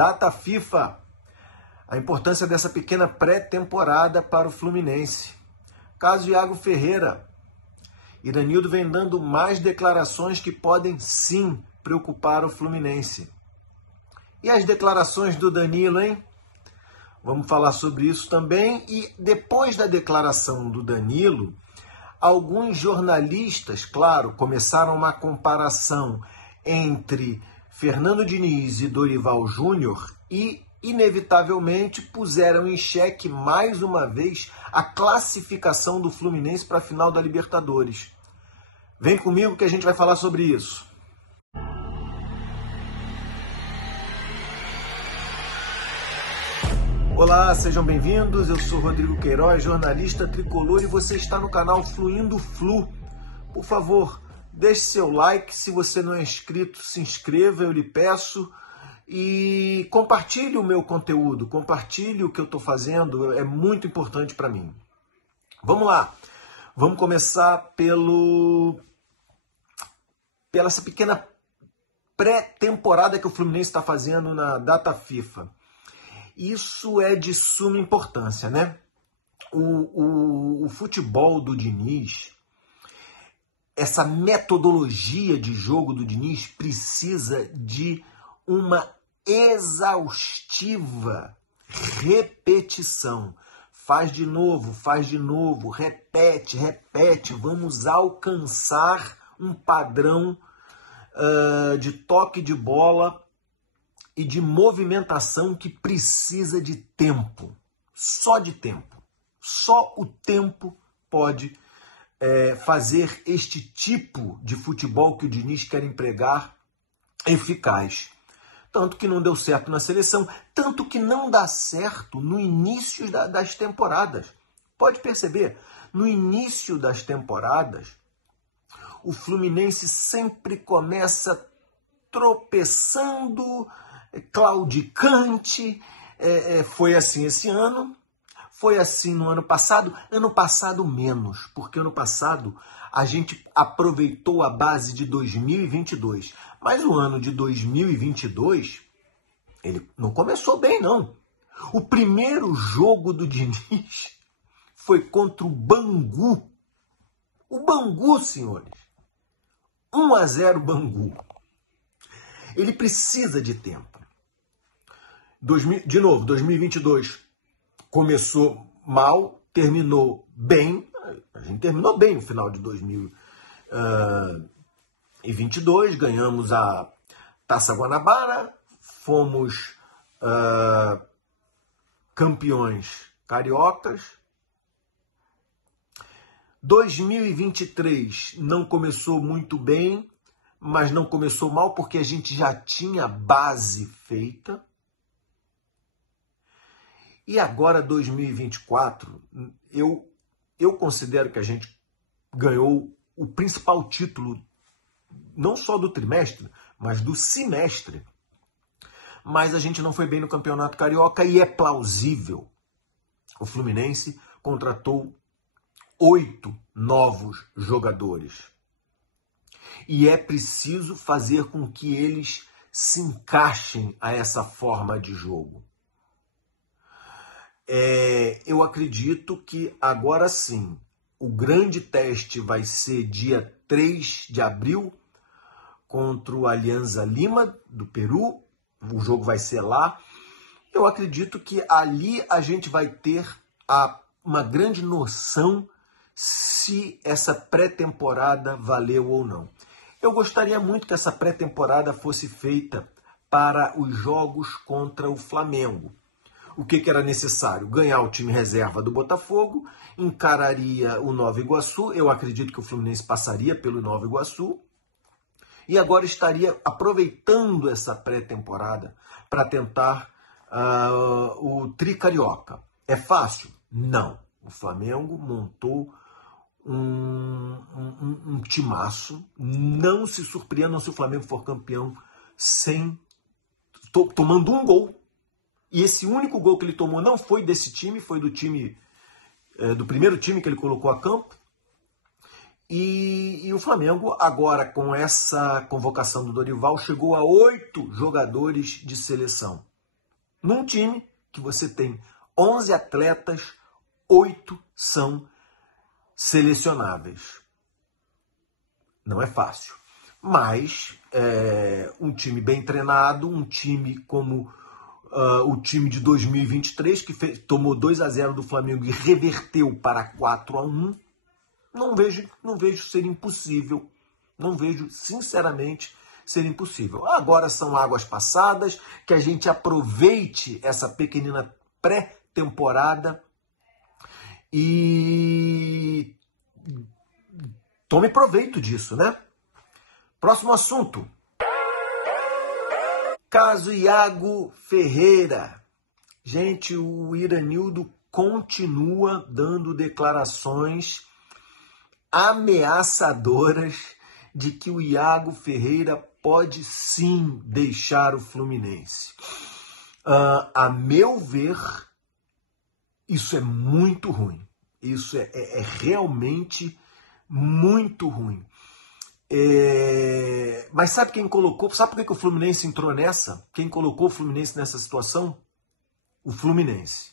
Data FIFA, a importância dessa pequena pré-temporada para o Fluminense. Caso Iago Ferreira, Iranildo vem dando mais declarações que podem sim preocupar o Fluminense. E as declarações do Danilo, hein? Vamos falar sobre isso também. E depois da declaração do Danilo, alguns jornalistas, claro, começaram uma comparação entre Fernando Diniz e Dorival Júnior e, inevitavelmente, puseram em xeque mais uma vez a classificação do Fluminense para a final da Libertadores. Vem comigo que a gente vai falar sobre isso. Olá, sejam bem-vindos. Eu sou Rodrigo Queiroz, jornalista tricolor, e você está no canal Fluindo Flu. Por favor, deixe seu like. Se você não é inscrito, se inscreva, eu lhe peço. E compartilhe o meu conteúdo, compartilhe o que eu estou fazendo, é muito importante para mim. Vamos lá, vamos começar pela essa pequena pré-temporada que o Fluminense está fazendo na data FIFA. Isso é de suma importância, né? O futebol do Diniz, essa metodologia de jogo do Diniz precisa de uma exaustiva repetição. Faz de novo, repete, vamos alcançar um padrão de toque de bola e de movimentação que precisa de tempo, só de tempo. Só o tempo pode fazer este tipo de futebol que o Diniz quer empregar eficaz. Tanto que não deu certo na seleção, tanto que não dá certo no início das temporadas. Pode perceber, no início das temporadas, o Fluminense sempre começa tropeçando, claudicante. Foi assim esse ano, foi assim no ano passado menos, porque ano passado a gente aproveitou a base de 2022. Mas o ano de 2022, ele não começou bem, não. O primeiro jogo do Diniz foi contra o Bangu. O Bangu, senhores. 1-0 Bangu. Ele precisa de tempo. De novo, 2022 começou mal, terminou bem. A gente terminou bem no final de 2022, ganhamos a Taça Guanabara, fomos campeões cariocas. 2023 não começou muito bem, mas não começou mal porque a gente já tinha base feita. E agora 2024, eu considero que a gente ganhou o principal título, não só do trimestre, mas do semestre. Mas a gente não foi bem no Campeonato Carioca e é plausível. O Fluminense contratou 8 novos jogadores. E é preciso fazer com que eles se encaixem a essa forma de jogo. Eu acredito que agora sim, o grande teste vai ser dia 3 de abril contra o Alianza Lima, do Peru. O jogo vai ser lá. Eu acredito que ali a gente vai ter uma grande noção se essa pré-temporada valeu ou não. Eu gostaria muito que essa pré-temporada fosse feita para os jogos contra o Flamengo. O que era necessário? Ganhar o time reserva do Botafogo, encararia o Nova Iguaçu. Eu acredito que o Fluminense passaria pelo Nova Iguaçu. E agora estaria aproveitando essa pré-temporada para tentar o Tricarioca. É fácil? Não. O Flamengo montou um timaço. Não se surpreendam se o Flamengo for campeão tomando um gol. E esse único gol que ele tomou não foi desse time, foi do primeiro time que ele colocou a campo. E o Flamengo, agora com essa convocação do Dorival, chegou a 8 jogadores de seleção. Num time que você tem 11 atletas, 8 são selecionáveis. Não é fácil. Mas um time bem treinado, um time como o time de 2023, que tomou 2-0 do Flamengo e reverteu para 4-1, não vejo ser impossível. Não vejo, sinceramente, ser impossível. Agora são águas passadas, que a gente aproveite essa pequenina pré-temporada e tome proveito disso, né? Próximo assunto. Caso Iago Ferreira. Gente, o Iranildo continua dando declarações ameaçadoras de que o Iago Ferreira pode sim deixar o Fluminense. A meu ver, isso é muito ruim. Isso é realmente muito ruim. Mas sabe quem colocou? Sabe por que o Fluminense entrou nessa? Quem colocou o Fluminense nessa situação? O Fluminense.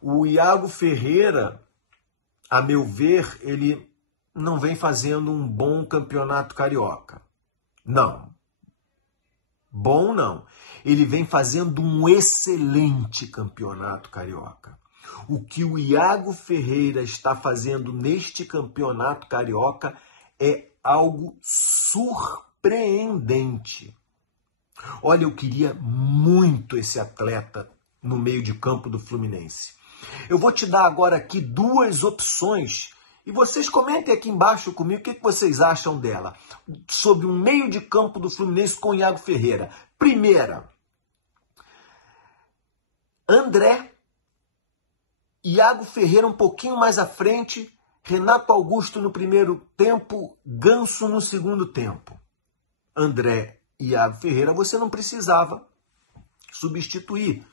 O Iago Ferreira, a meu ver, ele não vem fazendo um bom campeonato carioca. Não. Bom não. Ele vem fazendo um excelente campeonato carioca. O que o Iago Ferreira está fazendo neste campeonato carioca é algo surpreendente. Olha, eu queria muito esse atleta no meio de campo do Fluminense. Eu vou te dar agora aqui 2 opções e vocês comentem aqui embaixo comigo o que vocês acham dela. Sobre um meio de campo do Fluminense com o Iago Ferreira. Primeira, André, Iago Ferreira um pouquinho mais à frente, Renato Augusto no primeiro tempo, Ganso no segundo tempo. André e Iago Ferreira você não precisava substituir.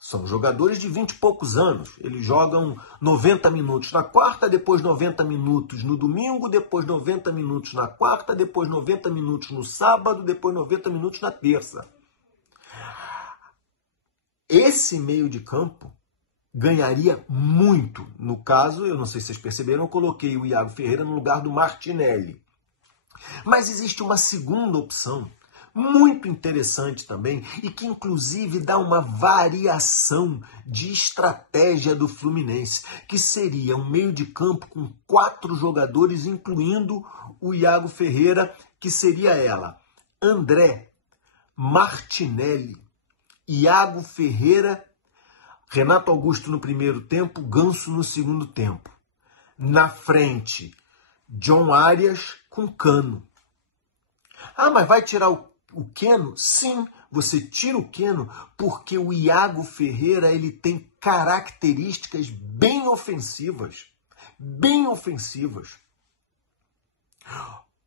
São jogadores de 20 e poucos anos. Eles jogam 90 minutos na quarta, depois 90 minutos no domingo, depois 90 minutos na quarta, depois 90 minutos no sábado, depois 90 minutos na terça. Esse meio de campo ganharia muito. No caso, eu não sei se vocês perceberam, eu coloquei o Iago Ferreira no lugar do Martinelli. Mas existe uma segunda opção, muito interessante também, e que inclusive dá uma variação de estratégia do Fluminense, que seria um meio de campo com 4 jogadores, incluindo o Iago Ferreira, que seria ela: André, Martinelli, Iago Ferreira, Renato Augusto no primeiro tempo, Ganso no segundo tempo. Na frente, John Arias com Cano. Ah, mas vai tirar o Keno? Sim, você tira o Keno porque o Iago Ferreira ele tem características bem ofensivas. Bem ofensivas.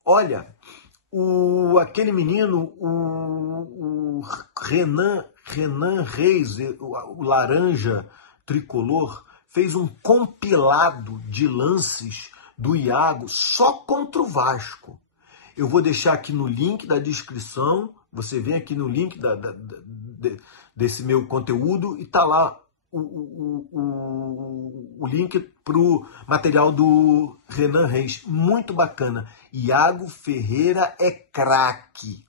Olha, aquele menino, o Renan Reis, o laranja tricolor, fez um compilado de lances do Iago só contra o Vasco. Eu vou deixar aqui no link da descrição, você vem aqui no link desse meu conteúdo e tá lá o link para o material do Renan Reis. Muito bacana. Iago Ferreira é craque.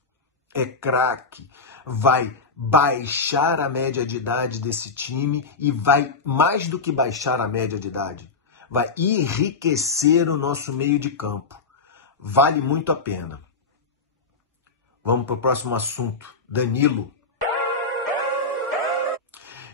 É craque. Vai baixar a média de idade desse time e vai, mais do que baixar a média de idade, vai enriquecer o nosso meio de campo. Vale muito a pena. Vamos para o próximo assunto. Danilo.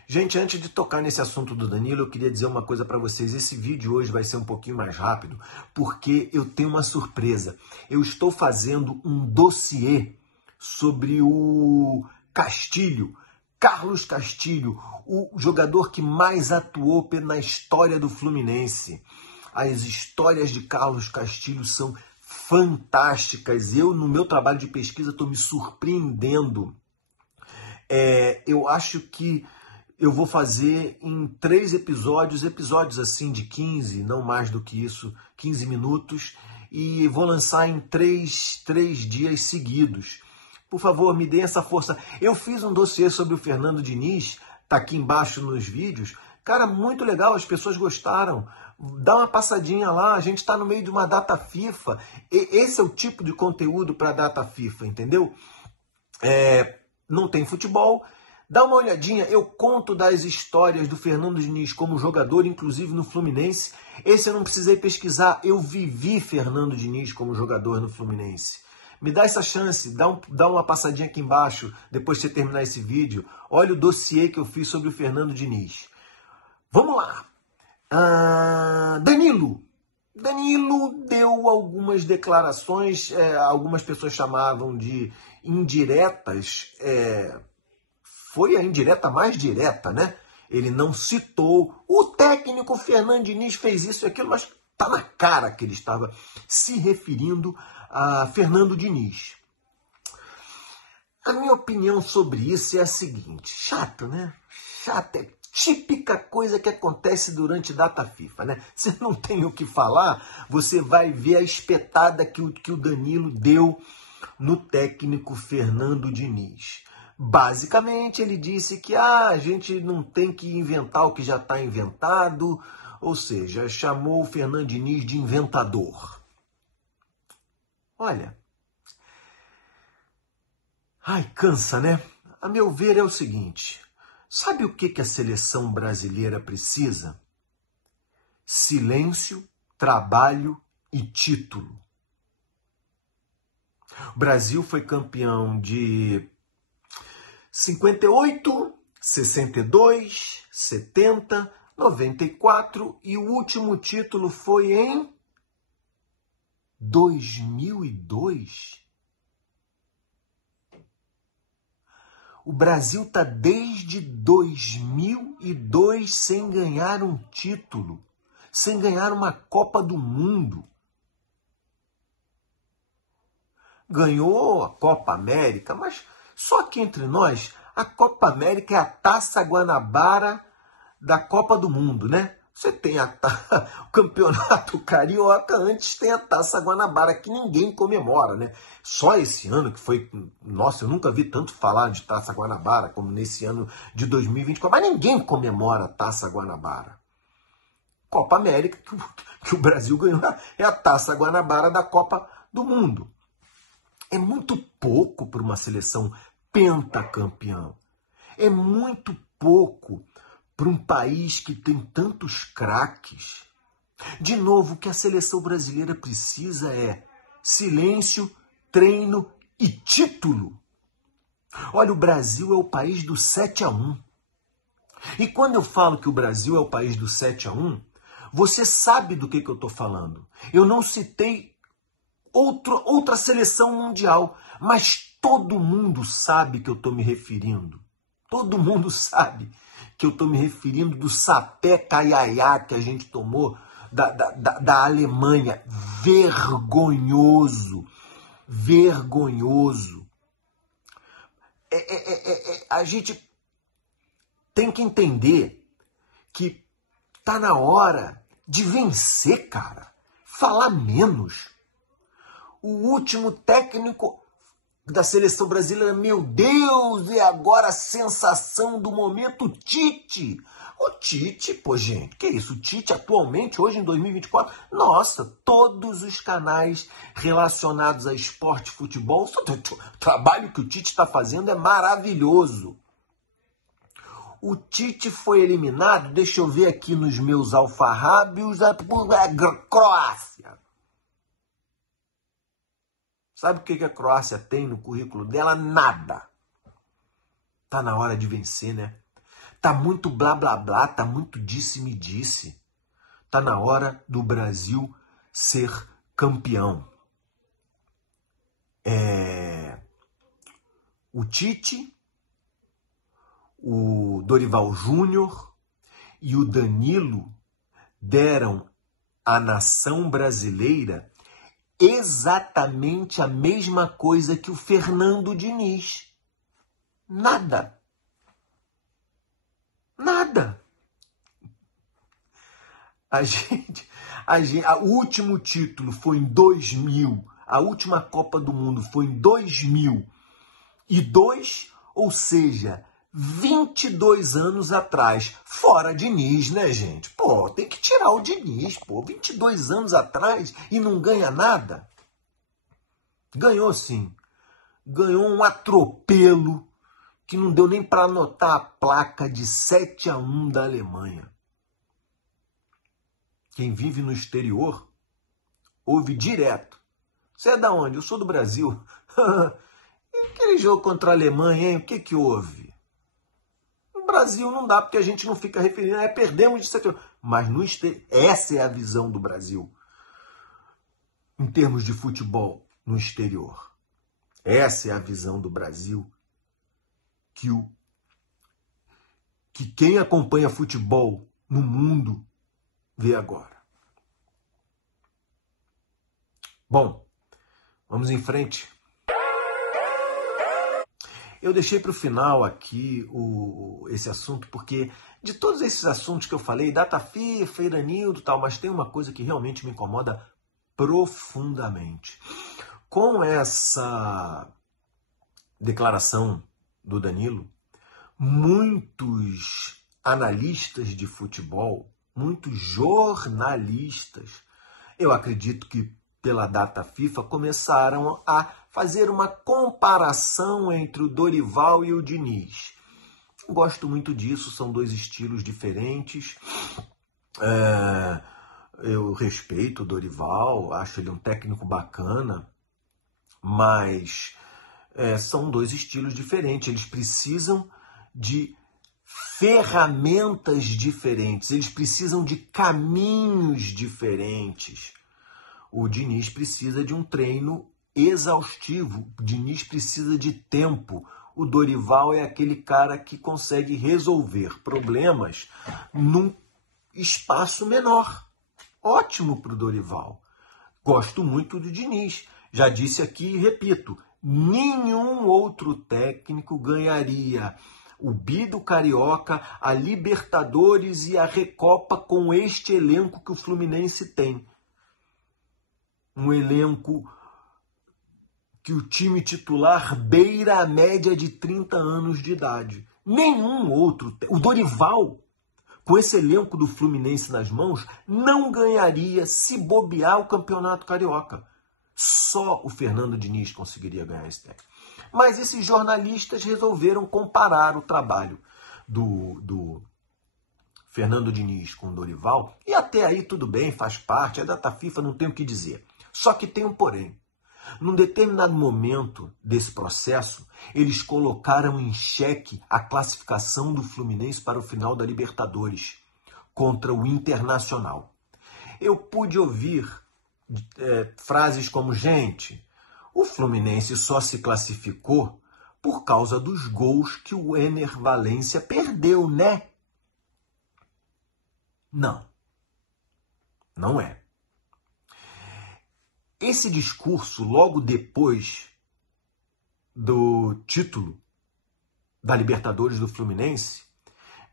Gente, antes de tocar nesse assunto do Danilo, eu queria dizer uma coisa para vocês. Esse vídeo hoje vai ser um pouquinho mais rápido, porque eu tenho uma surpresa. Eu estou fazendo um dossiê sobre o Castilho, Carlos Castilho, o jogador que mais atuou na história do Fluminense. As histórias de Carlos Castilho são fantásticas. Eu, no meu trabalho de pesquisa, estou me surpreendendo. Eu acho que eu vou fazer em 3 episódios assim de 15, não mais do que isso, 15 minutos, e vou lançar em 3 dias seguidos, Por favor, me dê essa força. Eu fiz um dossiê sobre o Fernando Diniz, tá aqui embaixo nos vídeos. Cara, muito legal, as pessoas gostaram. Dá uma passadinha lá, a gente está no meio de uma data FIFA. Esse é o tipo de conteúdo para data FIFA, entendeu? Não tem futebol. Dá uma olhadinha, eu conto das histórias do Fernando Diniz como jogador, inclusive no Fluminense. Esse eu não precisei pesquisar, eu vivi Fernando Diniz como jogador no Fluminense. Me dá essa chance, dá uma passadinha aqui embaixo, depois de você terminar esse vídeo. Olha o dossiê que eu fiz sobre o Fernando Diniz. Vamos lá. Danilo deu algumas declarações, algumas pessoas chamavam de indiretas, foi a indireta mais direta, né? Ele não citou, o técnico Fernando Diniz fez isso e aquilo, mas tá na cara que ele estava se referindo a Fernando Diniz. A minha opinião sobre isso é a seguinte, chato, né? Chato, é típica coisa que acontece durante data FIFA, né? Você não tem o que falar, você vai ver a espetada que o Danilo deu no técnico Fernando Diniz. Basicamente, ele disse que a gente não tem que inventar o que já está inventado, ou seja, chamou o Fernando Diniz de inventador. Olha, cansa, né? A meu ver é o seguinte, sabe o que a seleção brasileira precisa? Silêncio, trabalho e título. O Brasil foi campeão de 58, 62, 70, 94 e o último título foi em 2002. O Brasil está desde 2002 sem ganhar um título, sem ganhar uma Copa do Mundo. Ganhou a Copa América, mas só que entre nós, a Copa América é a Taça Guanabara da Copa do Mundo, né? Você tem o Campeonato Carioca, antes tem a Taça Guanabara, que ninguém comemora, né? Só esse ano que foi... Nossa, eu nunca vi tanto falar de Taça Guanabara como nesse ano de 2024, mas ninguém comemora a Taça Guanabara. Copa América, que o Brasil ganhou, é a Taça Guanabara da Copa do Mundo. É muito pouco para uma seleção pentacampeã. É muito pouco para um país que tem tantos craques. De novo, o que a seleção brasileira precisa é silêncio, treino e título. Olha, o Brasil é o país do 7-1. E quando eu falo que o Brasil é o país do 7-1, você sabe do que eu estou falando. Eu não citei outra seleção mundial, mas todo mundo sabe que eu estou me referindo. Todo mundo sabe que eu estou me referindo do sapé caiaiá que a gente tomou da Alemanha. Vergonhoso. Vergonhoso. A gente tem que entender que tá na hora de vencer, cara. Falar menos. O último técnico da seleção brasileira, meu Deus, e agora a sensação do momento, o Tite. O Tite, pô, gente, que isso? O Tite atualmente, hoje em 2024, nossa, todos os canais relacionados a esporte e futebol, o trabalho que o Tite está fazendo é maravilhoso. O Tite foi eliminado, deixa eu ver aqui nos meus alfarrábios, Croácia. Sabe o que a Croácia tem no currículo dela? Nada. Tá na hora de vencer, né? Tá muito blá blá blá, tá muito disse-me-disse. Tá na hora do Brasil ser campeão. O Tite, o Dorival Júnior e o Danilo deram à nação brasileira exatamente a mesma coisa que o Fernando Diniz. Nada. Nada. O último título foi em 2000. A última Copa do Mundo foi em 2000. 2002, ou seja, 22 anos atrás. Fora Diniz, né, gente? Pô, tem que tirar o Diniz, pô. 22 anos atrás e não ganha nada? Ganhou sim. Ganhou um atropelo que não deu nem para anotar a placa de 7-1 da Alemanha. Quem vive no exterior ouve direto. Você é da onde? Eu sou do Brasil. E aquele jogo contra a Alemanha, hein? O que houve? No Brasil não dá, porque a gente não fica referindo. Perdemos de 7-1. Mas no exterior, essa é a visão do Brasil em termos de futebol no exterior. Essa é a visão do Brasil que quem acompanha futebol no mundo vê agora. Bom, vamos em frente. Eu deixei para o final aqui esse assunto, porque de todos esses assuntos que eu falei, data FIFA, Iranildo e tal, mas tem uma coisa que realmente me incomoda profundamente. Com essa declaração do Danilo, muitos analistas de futebol, muitos jornalistas, eu acredito que pela data FIFA, começaram a fazer uma comparação entre o Dorival e o Diniz. Gosto muito disso, são dois estilos diferentes. Eu respeito o Dorival, acho ele um técnico bacana, mas são dois estilos diferentes. Eles precisam de ferramentas diferentes, eles precisam de caminhos diferentes. O Diniz precisa de um treino exaustivo, o Diniz precisa de tempo. O Dorival é aquele cara que consegue resolver problemas num espaço menor. Ótimo para o Dorival. Gosto muito do Diniz. Já disse aqui e repito, nenhum outro técnico ganharia o Bi do Carioca, a Libertadores e a Recopa com este elenco que o Fluminense tem. Um elenco que o time titular beira a média de 30 anos de idade. Nenhum outro. O Dorival, com esse elenco do Fluminense nas mãos, não ganharia se bobear o Campeonato Carioca. Só o Fernando Diniz conseguiria ganhar esse técnico. Mas esses jornalistas resolveram comparar o trabalho do Fernando Diniz com o Dorival. E até aí tudo bem, faz parte. A data FIFA, não tem o que dizer. Só que tem um porém. Num determinado momento desse processo, eles colocaram em xeque a classificação do Fluminense para o final da Libertadores contra o Internacional. Eu pude ouvir frases como: gente, o Fluminense só se classificou por causa dos gols que o Ener Valencia perdeu, né? Não. Não é. Esse discurso, logo depois do título da Libertadores do Fluminense,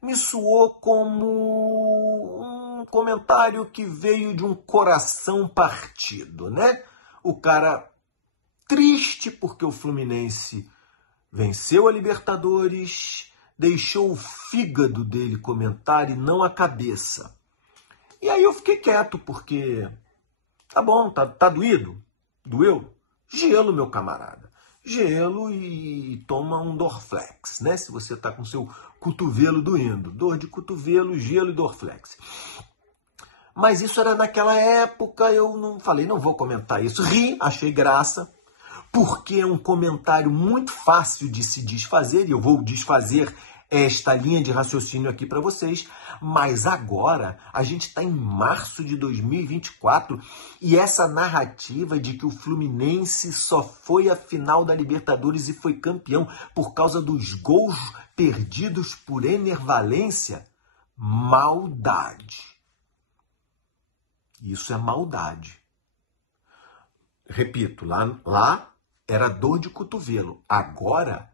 me soou como um comentário que veio de um coração partido, né? O cara triste porque o Fluminense venceu a Libertadores, deixou o fígado dele comentar e não a cabeça. E aí eu fiquei quieto, porque tá bom, tá doído? Doeu? Gelo, meu camarada. Gelo e toma um Dorflex, né? Se você tá com seu cotovelo doendo. Dor de cotovelo, gelo e Dorflex. Mas isso era naquela época, eu não falei, não vou comentar isso. Ri, achei graça, porque é um comentário muito fácil de se desfazer, e eu vou desfazer esta linha de raciocínio aqui para vocês, mas agora a gente está em março de 2024 e essa narrativa de que o Fluminense só foi à final da Libertadores e foi campeão por causa dos gols perdidos por Ener Valencia, maldade. Isso é maldade. Repito, lá era dor de cotovelo. Agora,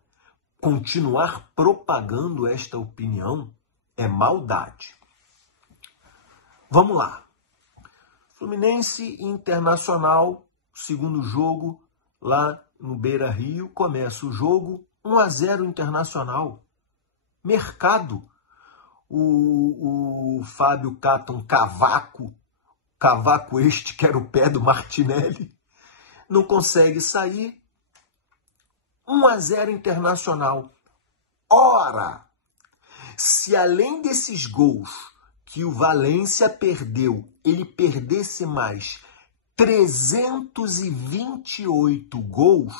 continuar propagando esta opinião é maldade. Vamos lá. Fluminense Internacional, segundo jogo, lá no Beira-Rio. Começa o jogo, 1-0 Internacional. Mercado. O Fábio cata um cavaco este que era o pé do Martinelli, não consegue sair. 1-0 Internacional. Ora, se além desses gols que o Valência perdeu, ele perdesse mais 328 gols,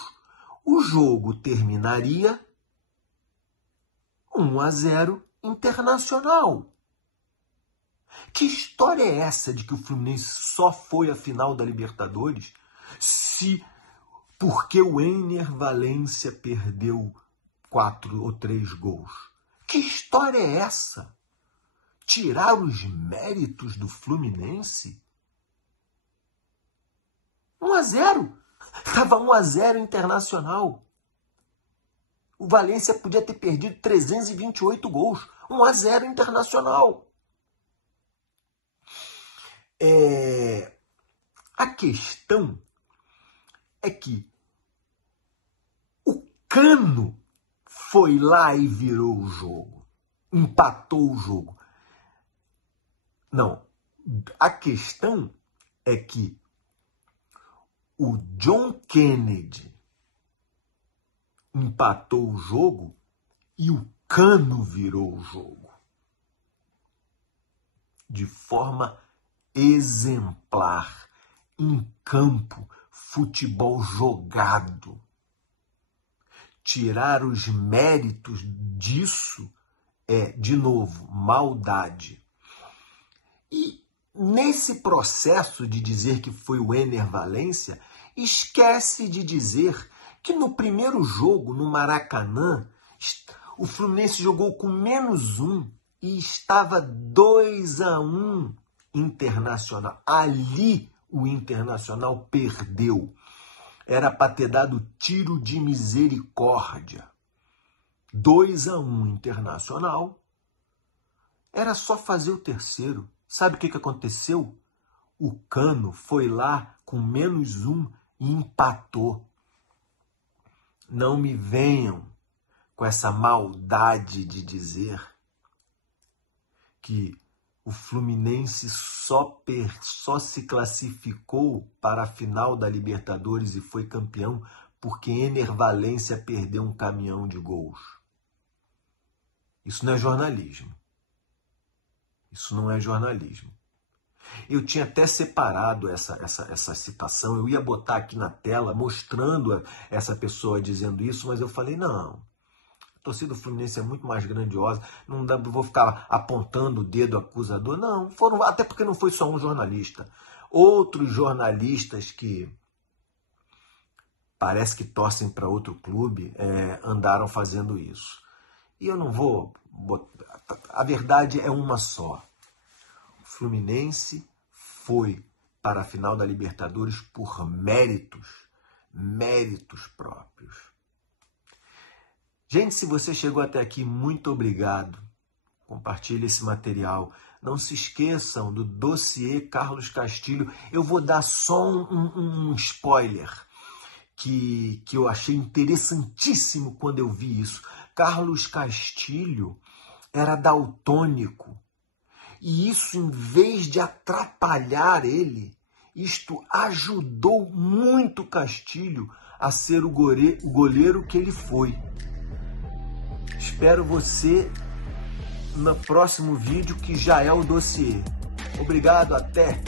o jogo terminaria 1-0 Internacional. Que história é essa de que o Fluminense só foi à final da Libertadores porque o Ener Valencia perdeu 4 ou 3 gols? Que história é essa? Tirar os méritos do Fluminense? 1-0. Estava 1-0 Internacional. O Valência podia ter perdido 328 gols. 1-0 Internacional. A questão é que o Cano foi lá e virou o jogo. Empatou o jogo. Não. A questão é que o John Kennedy empatou o jogo e o Cano virou o jogo. De forma exemplar, em campo, futebol jogado. Tirar os méritos disso é, de novo, maldade. E nesse processo de dizer que foi o Ener Valencia, esquece de dizer que no primeiro jogo, no Maracanã, o Fluminense jogou com -1 e estava 2-1 Internacional. Ali o Internacional perdeu. Era para ter dado tiro de misericórdia. 2-1 Internacional. Era só fazer o terceiro. Sabe o que aconteceu? O Cano foi lá com -1 e empatou. Não me venham com essa maldade de dizer que o Fluminense só se classificou para a final da Libertadores e foi campeão porque Ener Valencia perdeu um caminhão de gols. Isso não é jornalismo. Isso não é jornalismo. Eu tinha até separado essa citação, eu ia botar aqui na tela mostrando essa pessoa dizendo isso, mas eu falei, não, a torcida do Fluminense é muito mais grandiosa, não dá, vou ficar apontando o dedo acusador, não, até porque não foi só um jornalista. Outros jornalistas que parece que torcem para outro clube andaram fazendo isso. E eu não vou botar, a verdade é uma só. O Fluminense foi para a final da Libertadores por méritos próprios. Gente, se você chegou até aqui, muito obrigado. Compartilhe esse material. Não se esqueçam do dossiê Carlos Castilho. Eu vou dar só um spoiler que eu achei interessantíssimo quando eu vi isso. Carlos Castilho era daltônico. E isso, em vez de atrapalhar ele, isto ajudou muito Castilho a ser o goleiro que ele foi. Espero você no próximo vídeo, que já é o dossiê. Obrigado, até!